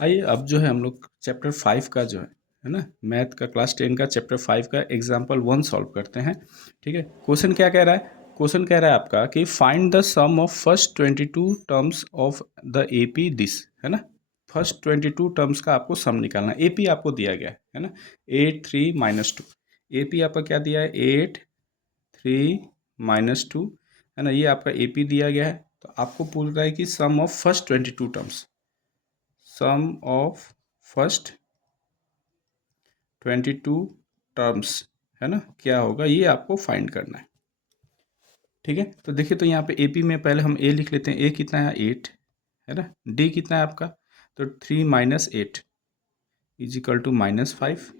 आइए अब जो है हम लोग चैप्टर 5 का जो है ना, मैथ का क्लास 10 का चैप्टर 5 का एग्जाम्पल 1 सॉल्व करते हैं। ठीक है, क्वेश्चन क्या कह रहा है? क्वेश्चन कह रहा है आपका कि find the sum of first 22 terms of the AP this, है ना। फर्स्ट 22 टर्म्स का आपको सम निकालना है। एपी आपको दिया गया है ना, 8 3 -2। एपी आपका क्या दिया है? 8 3 -2, है ना। ये आपका एपी दिया गया है। तो आपको पूछ रहा है कि sum of first 22 terms, sum of first 22 terms, है ना, क्या होगा, ये आपको फाइंड करना है। ठीक है, तो देखिए, तो यहाँ पे एपी में पहले हम ए लिख लेते हैं। ए कितना है? 8, है ना। डी कितना है आपका? तो 3 - 8 = -5,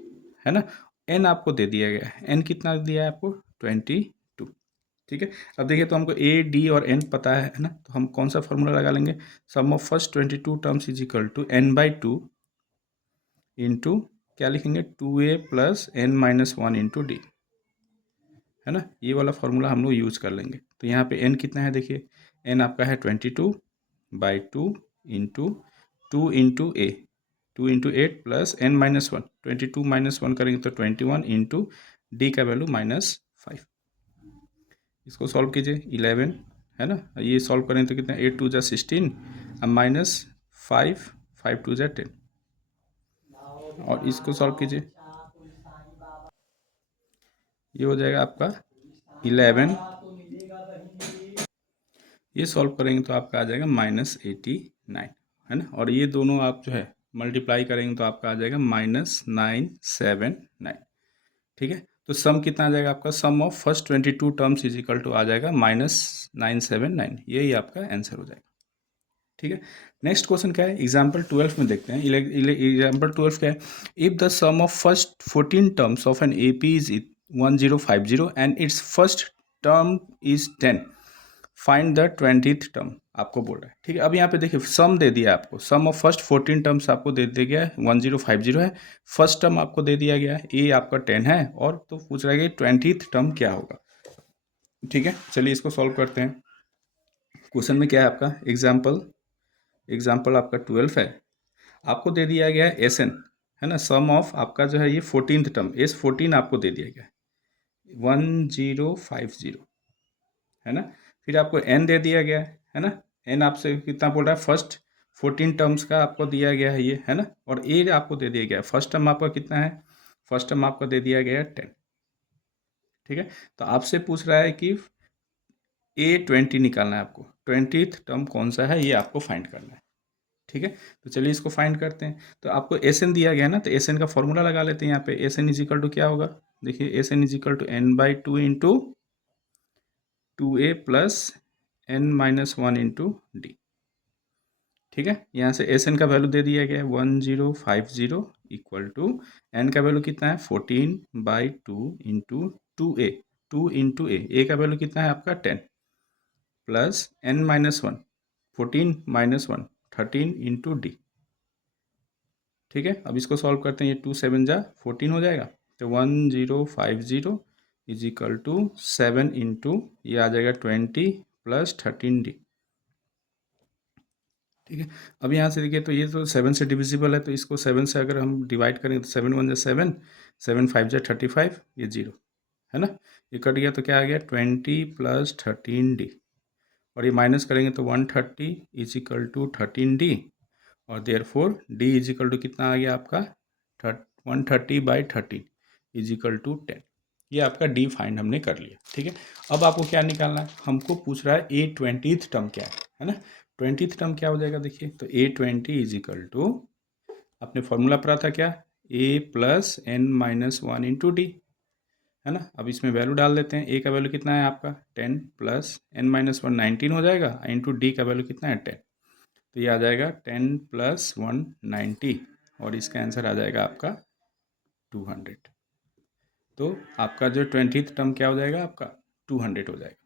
है ना। एन आपको दे दिया गया है। एन कितना दिया है आपको? 22। ठीक है, अब देखिए, तो हमको ए डी और एन पता है ना, तो हम कौन सा फॉर्मूला लगा लेंगे? Sum of first 22 terms = n/2 into क्या लिखेंगे? 2a + n-1 इंटू डी, है ना। ये वाला फॉर्मूला हम लोग यूज कर लेंगे। तो यहाँ पे n कितना है? देखिए, n आपका है 22/2 इंटू 2 × a, 2 × 8 + n-1, 22 - 1 करेंगे तो 21 इंटू डी का वैल्यू -5। इसको सॉल्व कीजिए, 11, है ना। ये सॉल्व करें तो कितना? 8 2 = 16, अब -5, 5 2 = 10, और इसको सॉल्व कीजिए, ये हो जाएगा आपका 11। ये सॉल्व करेंगे तो आपका आ जाएगा -89, है ना। और ये दोनों आप जो है मल्टीप्लाई करेंगे तो आपका आ जाएगा -979। ठीक है, तो सम कितना आ जाएगा आपका? सम ऑफ फर्स्ट 22 टर्म्स = आ जाएगा -979। यही आपका आंसर हो जाएगा। ठीक है, नेक्स्ट क्वेश्चन क्या है? एग्जाम्पल 12 में देखते हैं। एग्जाम्पल 12 क्या है? If the sum of first 14 terms of an A P is 1050 and its first term is 10, find the 20th term, आपको बोल रहा है। ठीक है, अब यहाँ पे देखिए, सम दे दिया आपको। सम ऑफ फर्स्ट 14 टर्म्स आपको दे दिया गया है, 1050 है। फर्स्ट टर्म आपको दे दिया गया है, ए आपका 10 है, और तो पूछ रहा है कि 20th टर्म क्या होगा। ठीक है, चलिए इसको सॉल्व करते हैं। क्वेश्चन में क्या है आपका? एग्जाम्पल आपका 12 है। आपको दे दिया गया है एस एन, है ना। सम ऑफ आपका जो है ये 14th टर्म, S14 आपको दे दिया गया है 1050, है ना। फिर आपको एन दे दिया गया है ना। एन आपसे कितना बोल रहा है? फर्स्ट 14 टर्म्स का आपको दिया गया है ये, है ना। और ए आपको दे दिया गया है। फर्स्ट टर्म आपका कितना है? फर्स्ट टर्म आपका दे दिया गया है 10। ठीक है, तो आपसे पूछ रहा है कि A20 निकालना है आपको। 20th टर्म कौन सा है, ये आपको फाइंड करना है। ठीक है, तो चलिए इसको फाइंड करते हैं। तो आपको एस एन दिया गया है ना, तो एस एन का फॉर्मूला लगा लेते हैं। यहाँ पे एस एन इजिकल टू क्या होगा? देखिए, S n is equal to n/2 into 2a + n-1 into d. ठीक है, यहाँ से एस एन का वैल्यू दे दिया गया है 1050 = एन का वैल्यू कितना है? 14/2 इंटू 2a, 2 इंटू ए का वैल्यू कितना है आपका? 10 + n-1, 14 - 1 13 इंटू डी। ठीक है, अब इसको सॉल्व करते हैं। ये 2 7 जा 14 हो जाएगा, तो 1050 = 7 इंटू ये आ जाएगा 20 + 13d। ठीक है, अब यहाँ से देखिए, तो ये तो 7 से डिविजिबल है, तो इसको 7 से अगर हम डिवाइड करेंगे तो 7 1 = 7, 7 5 = 35, ये 0, है ना। ये कट गया तो क्या आ गया? 20 + 13d, और ये माइनस करेंगे तो 130 = 13d, और देयरफॉर d = कितना आ गया आपका? 130/13 = 10। ये आपका डी फाइंड हमने कर लिया। ठीक है, अब आपको क्या निकालना है? हमको पूछ रहा है A20th टर्म क्या है ना। 20th टर्म क्या हो जाएगा? देखिए, तो A20 = अपने फॉर्मूला पर था क्या? A + n-1 इंटू डी, है ना। अब इसमें वैल्यू डाल देते हैं। ए का वैल्यू कितना है आपका? 10 + n-1 19 हो जाएगा, इंटू डी का वैल्यू कितना है? 10। तो ये आ जाएगा 10 + 1 90, और इसका आंसर आ जाएगा आपका 200। तो आपका जो 20th टर्म क्या हो जाएगा? आपका 200 हो जाएगा।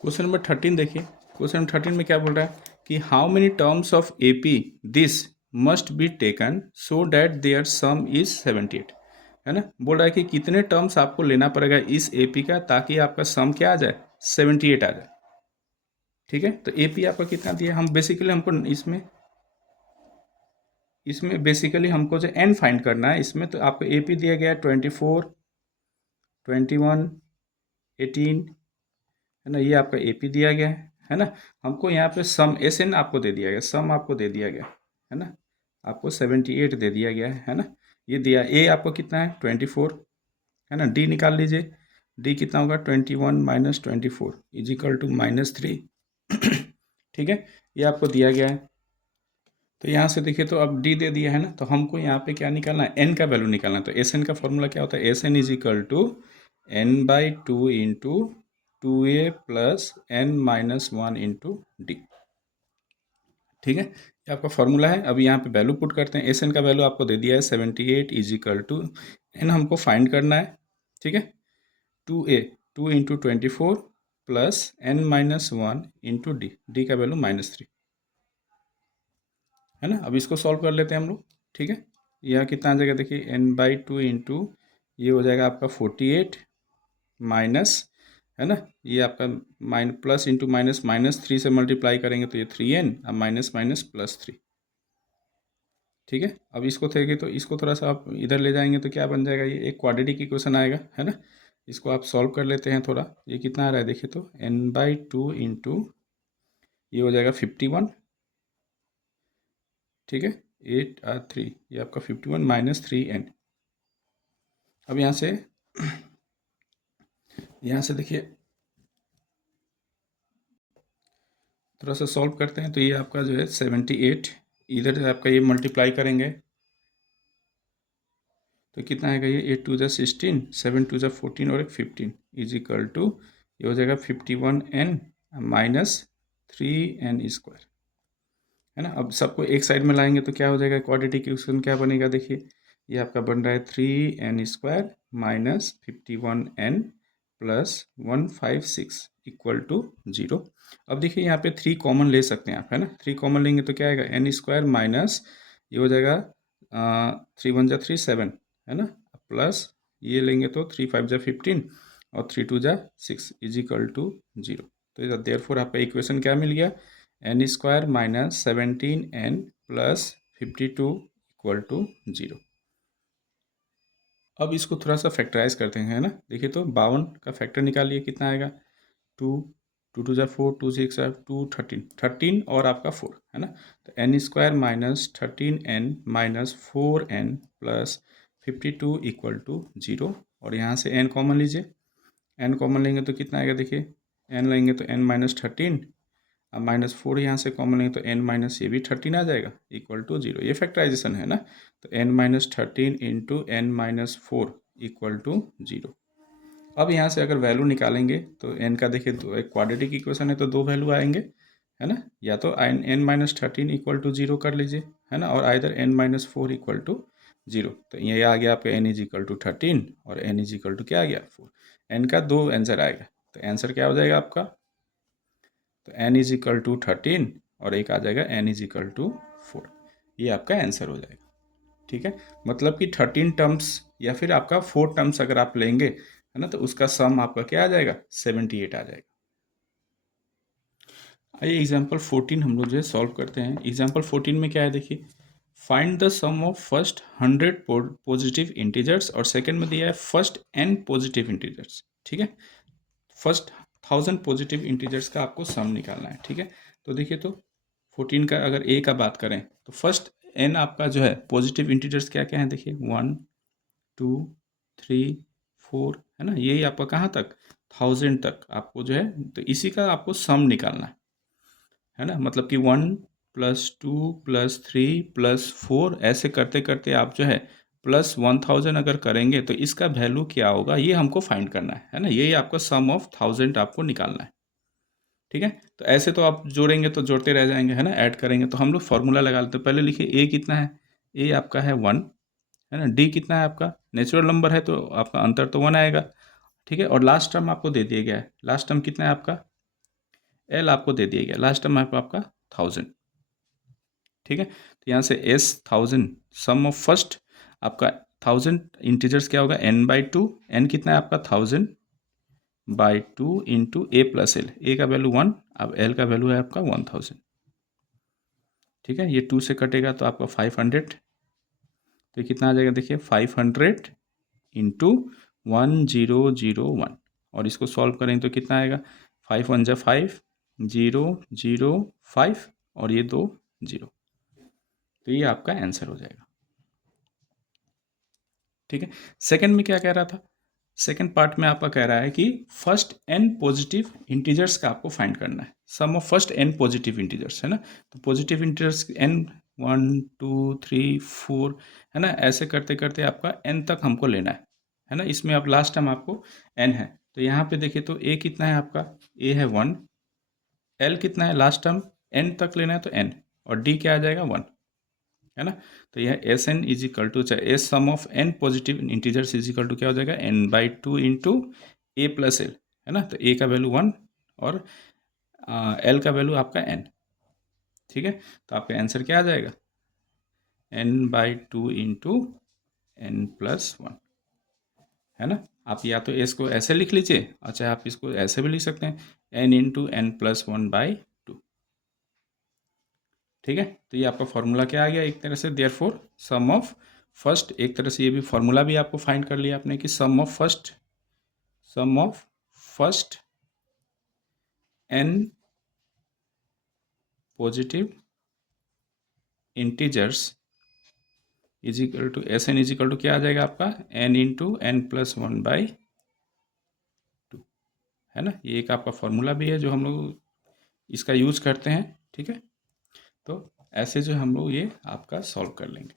क्वेश्चन नंबर 13 देखिए। क्वेश्चन नंबर 13 में क्या बोल रहा है कि how many terms of AP this must be taken so that their sum is 78, है ना। बोल रहा है कि कितने टर्म्स आपको लेना पड़ेगा इस एपी का, ताकि आपका सम क्या आ जाए? 78 आ जाए। ठीक है, तो एपी आपका कितना दिया? हम बेसिकली हमको इसमें इसमें बेसिकली हमको जो एन फाइंड करना है, इसमें तो आपको ए पी दिया गया है 24, 21, 18, है ना, ये आपका ए पी दिया गया है ना। हमको यहाँ पे सम एस एन आपको दे दिया गया, सम आपको दे दिया गया है ना, आपको 78 दे दिया गया है ना। ये दिया, ए आपको कितना है 24, है ना। डी निकाल लीजिए, डी कितना होगा 21 माइनस 24 इज इक्वल टू -3। ठीक है, ये आपको दिया गया है। तो यहाँ से देखिए, तो अब डी दे दिया है ना, तो हमको यहाँ पे क्या निकालना है, एन का वैल्यू निकालना है। तो एस एन का फॉर्मूला क्या होता है, S N is equal to n/2 into 2a plus n-1 into d. ठीक है, ये आपका फॉर्मूला है। अभी यहाँ पे वैल्यू पुट करते हैं। एस एन का वैल्यू आपको दे दिया है 78 इज इक्वल टू एन हमको फाइंड करना है। ठीक है, 2a 2 into 24 plus n-1 into D, D का वैल्यू -3, है ना। अब इसको सॉल्व कर लेते हैं हम लोग। ठीक है, यह कितना आ जाएगा, देखिए n/2 इंटू ये हो जाएगा आपका 48 माइनस, है ना, ये आपका प्लस इंटू माइनस, -3 से मल्टीप्लाई करेंगे तो ये 3n, अब माइनस माइनस +3। ठीक है, अब इसको थे तो इसको थोड़ा सा आप इधर ले जाएंगे तो क्या बन जाएगा, ये एक क्वाड्रेटिक इक्वेशन आएगा, है ना। इसको आप सॉल्व कर लेते हैं थोड़ा। ये कितना आ रहा है देखिए, तो n/2 इंटू ये हो जाएगा 51। ठीक है, 8 और 3, ये आपका 51 माइनस 3n। अब यहाँ से देखिए थोड़ा सा सॉल्व करते हैं। तो ये आपका जो है 78, इधर आपका ये मल्टीप्लाई करेंगे तो कितना आएगा, ये 8 2 जा 16, 7 2 जा 14 और एक 15 इज इक्वल टू ये हो जाएगा 51n माइनस 3n², है ना। अब सबको एक साइड में लाएंगे तो क्या हो जाएगा, क्वाड्रेटिक इक्वेशन क्या बनेगा, देखिए ये आपका बन रहा है 3n² minus 51n plus 156 equal to 0। अब देखिए यहाँ पे 3 कॉमन ले सकते हैं आप, है ना। 3 कॉमन लेंगे तो क्या आएगा, n² माइनस ये हो जाएगा 3 1 जा 3 7, है ना, प्लस ये लेंगे तो 3 5 जा 15 और 3 2 जा 6 इज इक्वल टू 0। तो देयरफॉर आपका इक्वेशन क्या मिल गया, n² minus 17n plus 52 equal to 0। अब इसको थोड़ा सा फैक्टराइज करते हैं, है ना। देखिए तो 52 का फैक्टर निकालिए, कितना आएगा, 2 2 2 जा 4, 2 6 2 13 13 और आपका 4, है ना। तो n² minus 13n minus 4n plus 52 equal to 0। और यहाँ से n कॉमन लीजिए, n कॉमन लेंगे तो कितना आएगा, देखिए n लेंगे तो n-13, अब -4 यहाँ से कॉमन लेंगे तो n माइनस ये भी 13 आ जाएगा इक्वल टू 0। ये फैक्टराइजेशन है ना। तो n-13 into n-4 equal to 0। अब यहाँ से अगर वैल्यू निकालेंगे तो n का देखिए, तो एक क्वाड्रेटिक इक्वेशन है तो 2 वैल्यू आएंगे, है ना। या तो n-13 इक्वल टू 0 कर लीजिए, है ना, और आइदर n-4 इक्वल टू 0। तो ये आ गया आपका n इज इक्वल टू 13 और n इज इक्वल टू क्या आ गया 4। n का 2 आंसर आएगा, तो आंसर क्या हो जाएगा आपका, तो n इज इक्वल टू 13 और एक आ जाएगा n इज इक्वल टू 4। ये आपका आंसर हो जाएगा। ठीक है, मतलब कि 13 टर्म्स या फिर आपका 4 टर्म्स अगर आप लेंगे, है ना, तो उसका सम आपका क्या आ जाएगा, 78 आ जाएगा। आइए एग्जाम्पल 14 हम लोग जो है सॉल्व करते हैं। एग्जाम्पल 14 में क्या है, देखिए find the sum of first 100 positive integers, और सेकंड में दिया है फर्स्ट n पॉजिटिव इंटीजर्स। ठीक है, फर्स्ट 1000 पॉजिटिव इंटीजर्स का आपको सम निकालना है। ठीक है, तो देखिए तो 14 का अगर a का बात करें तो फर्स्ट n आपका जो है पॉजिटिव इंटीजर्स क्या क्या है, देखिए 1 2 3 4, है ना। यही आपका कहाँ तक, 1000 तक आपको जो है, तो इसी का आपको सम निकालना है ना। मतलब कि 1 प्लस 2 प्लस 3 प्लस 4 ऐसे करते करते आप जो है प्लस 1000 अगर करेंगे तो इसका वैल्यू क्या होगा, ये हमको फाइंड करना है ना। यही आपका सम ऑफ 1000 आपको निकालना है। ठीक है, तो ऐसे तो आप जोड़ेंगे तो जोड़ते रह जाएंगे, है ना। ऐड करेंगे तो हम लोग फॉर्मूला लगा लेते हैं। पहले लिखिए ए कितना है, ए आपका है 1, है ना। डी कितना है आपका, नेचुरल नंबर है तो आपका अंतर तो 1 आएगा। ठीक है, और लास्ट टर्म आपको दे दिया गया है, लास्ट टर्म कितना है आपका, एल आपको दे दिया गया, लास्ट टर्म है आपका 1000। ठीक है, तो यहाँ से एस 1000 सम ऑफ फर्स्ट आपका 1000 इंटीजर्स क्या होगा, n/2, n कितना है आपका 1000/2 इंटू ए प्लस एल, ए का वैल्यू 1, अब एल का वैल्यू है आपका 1000। ठीक है, ये 2 से कटेगा तो आपका 500, तो कितना आ जाएगा देखिए 500 इंटू 1001, और इसको सॉल्व करें तो कितना आएगा 5 1 जा 5, 0 0 5 और ये 2 0, तो ये आपका आंसर हो जाएगा। ठीक है, सेकंड में क्या कह रहा था, सेकंड पार्ट में आपका कह रहा है कि फर्स्ट n पॉजिटिव इंटीजर्स का आपको फाइंड करना है, sum of first n positive integers, है ना। तो पॉजिटिव इंटीजर्स n 1 2 3 4, है ना, ऐसे करते करते आपका n तक हमको लेना है ना। इसमें अब लास्ट टाइम आपको n है, तो यहाँ पे देखिए तो a कितना है आपका, a है 1, l कितना है लास्ट टर्म, n तक लेना है तो n, और d क्या आ जाएगा 1, है ना। तो यह S N is equal to S sum of n positive integers is equal to क्या हो जाएगा n/2 इंटू ए प्लस एल, है ना। तो ए का वैल्यू 1 और एल का वैल्यू आपका n। ठीक है, तो आपका आंसर क्या आ जाएगा n/2 इंटू एन प्लस 1, है ना। आप या तो एस को ऐसे लिख लीजिए, अच्छा आप इसको ऐसे भी लिख सकते हैं n इंटू एन प्लस 1/2। ठीक है, तो ये आपका फॉर्मूला क्या आ गया एक तरह से, देयरफॉर सम ऑफ फर्स्ट, एक तरह से ये भी फॉर्मूला भी आपको फाइंड कर लिया आपने कि sum of first n positive integers is equal to S N is equal to क्या आ जाएगा आपका n इंटू एन प्लस 1/2, है ना। ये एक आपका फॉर्मूला भी है जो हम लोग इसका यूज करते हैं। ठीक है, तो ऐसे जो हम लोग ये आपका सॉल्व कर लेंगे।